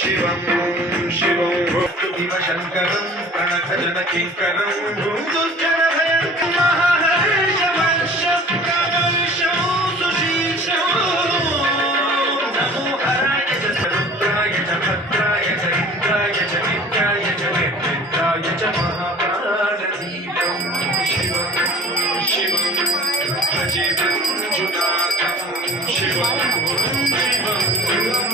शिवं शिवं भूतुमिव शङ्करं प्रणतजनकिङ्करं भूतुज्जनभयङ्करं महाहर्षवर्षप्रवर्षं सुशीर्षं नमो हराय च रुद्राय च भद्राय च इन्द्राय च नित्याय च निर्विद्राय च महाप्राणदीपं शिवं शिवं भजे मञ्जुनाथं शिवं शिवं